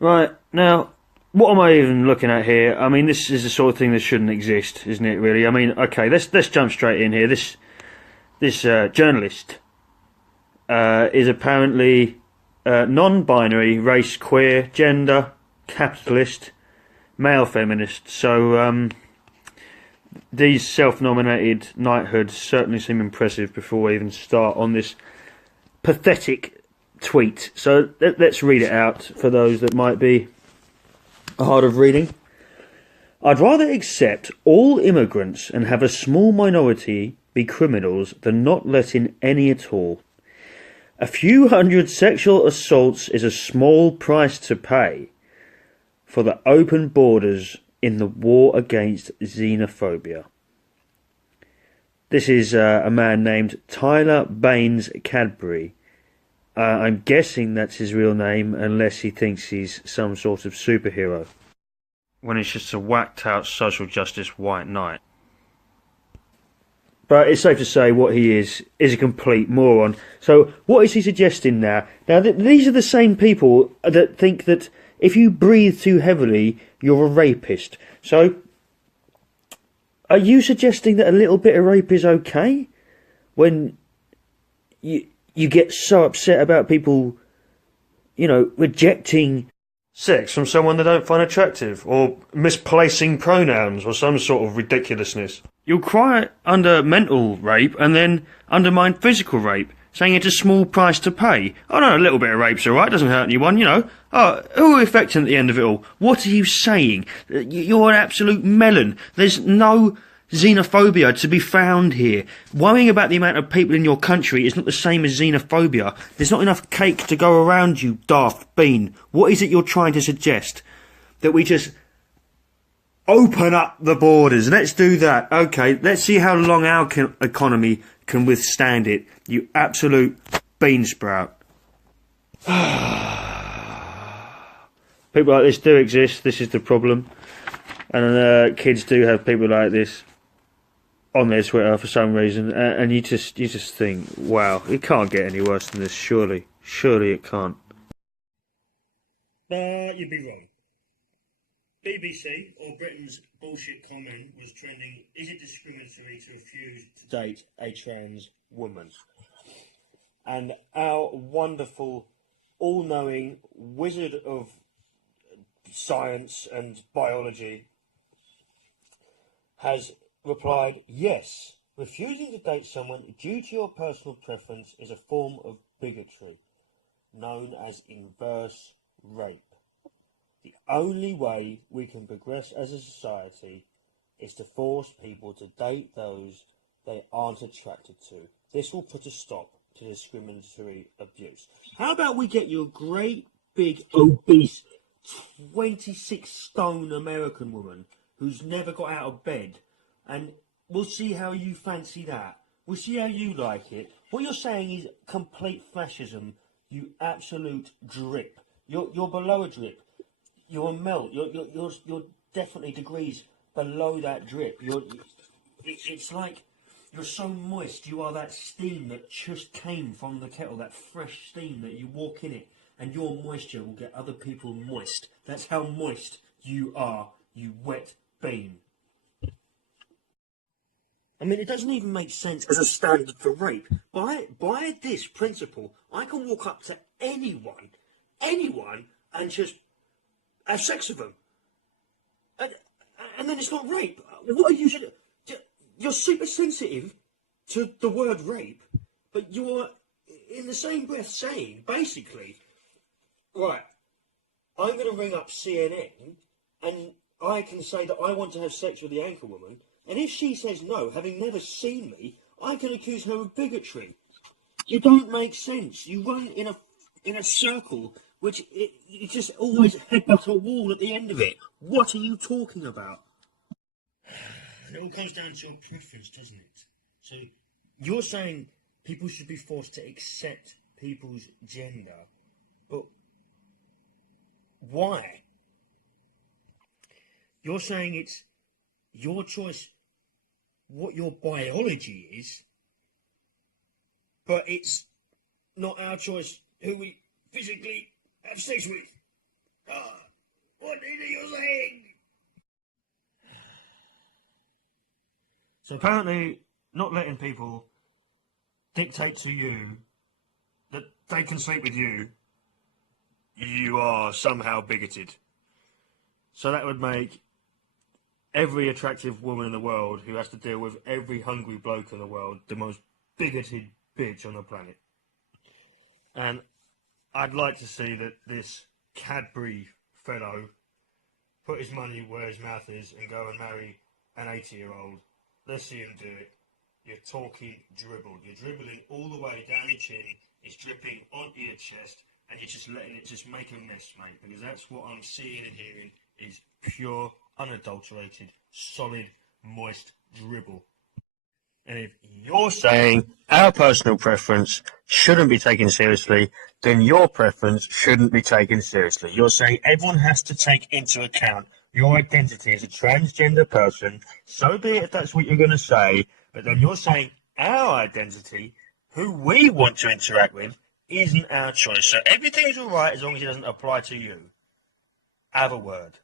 Right, now, what am I even looking at here? I mean, this is the sort of thing that shouldn't exist, isn't it, really? I mean, okay, let's jump straight in here. This journalist is apparently non-binary, race, queer, gender, capitalist, male feminist. So these self-nominated knighthoods certainly seem impressive before we even start on this pathetic tweet. So let's read it out for those that might be hard of reading. I'd rather accept all immigrants and have a small minority be criminals than not let in any at all. A few hundred sexual assaults is a small price to pay for the open borders in the war against xenophobia. This is a man named Tyler Baines Cadbury. I'm guessing that's his real name, unless he thinks he's some sort of superhero, when he's just a whacked out social justice white knight. But it's safe to say what he is a complete moron. So what is he suggesting now? Now these are the same people that think that if you breathe too heavily, you're a rapist. So are you suggesting that a little bit of rape is okay? When you get so upset about people, you know, rejecting sex from someone they don't find attractive, or misplacing pronouns, or some sort of ridiculousness. You'll cry under mental rape and then undermine physical rape, saying it's a small price to pay. Oh no, a little bit of rape's alright, doesn't hurt anyone, you know. Oh, who are affecting at the end of it all? What are you saying? You're an absolute melon. There's no xenophobia to be found here. Worrying about the amount of people in your country is not the same as xenophobia. There's not enough cake to go around, you daft bean. What is it you're trying to suggest? That we just open up the borders? Let's do that. Okay, let's see how long our economy can withstand it. You absolute bean sprout. People like this do exist. This is the problem. And kids do have people like this on their Twitter for some reason, and you just think, wow, it can't get any worse than this. Surely it can't. But you'd be wrong. BBC, or Britain's bullshit comment, was trending, is it discriminatory to refuse to date a trans woman? And our wonderful, all-knowing wizard of science and biology has replied, yes, refusing to date someone due to your personal preference is a form of bigotry, known as inverse rape. The only way we can progress as a society is to force people to date those they aren't attracted to. This will put a stop to discriminatory abuse. How about we get you a great, big, obese, 26-stone American woman who's never got out of bed, and we'll see how you fancy that. We'll see how you like it. What you're saying is complete fascism, you absolute drip. You're below a drip. You're a melt. You're definitely degrees below that drip. It's like you're so moist. You are that steam that just came from the kettle, that fresh steam that you walk in it, and your moisture will get other people moist. That's how moist you are, you wet bean. I mean, it doesn't even make sense as a standard for rape. By this principle, I can walk up to anyone, and just have sex with them. And then it's not rape. What are you... You're super sensitive to the word rape, but you're in the same breath saying, basically, right, I'm going to ring up CNN and I can say that I want to have sex with the anchor woman, and if she says no, having never seen me, I can accuse her of bigotry. You don't make sense. You run in a circle, which you just always headbutt a wall at the end of it. What are you talking about? It all comes down to your preference, doesn't it? So you're saying people should be forced to accept people's gender, but why? You're saying it's your choice what your biology is, but it's not our choice who we physically have sex with. What are you saying? So apparently, not letting people dictate to you that they can sleep with you, you are somehow bigoted. So that would make every attractive woman in the world who has to deal with every hungry bloke in the world the most bigoted bitch on the planet. And I'd like to see that this Cadbury fellow put his money where his mouth is and go and marry an 80-year-old. Let's see him do it. You're talking dribble. You're dribbling all the way down your chin. It's dripping onto your chest, and you're just letting it just make a mess, mate. Because that's what I'm seeing and hearing is pure, unadulterated, solid, moist dribble. And if you're saying our personal preference shouldn't be taken seriously, then your preference shouldn't be taken seriously. You're saying everyone has to take into account your identity as a transgender person. So be it if that's what you're going to say, but then you're saying our identity, who we want to interact with, isn't our choice. So everything's all right as long as it doesn't apply to you. Have a word.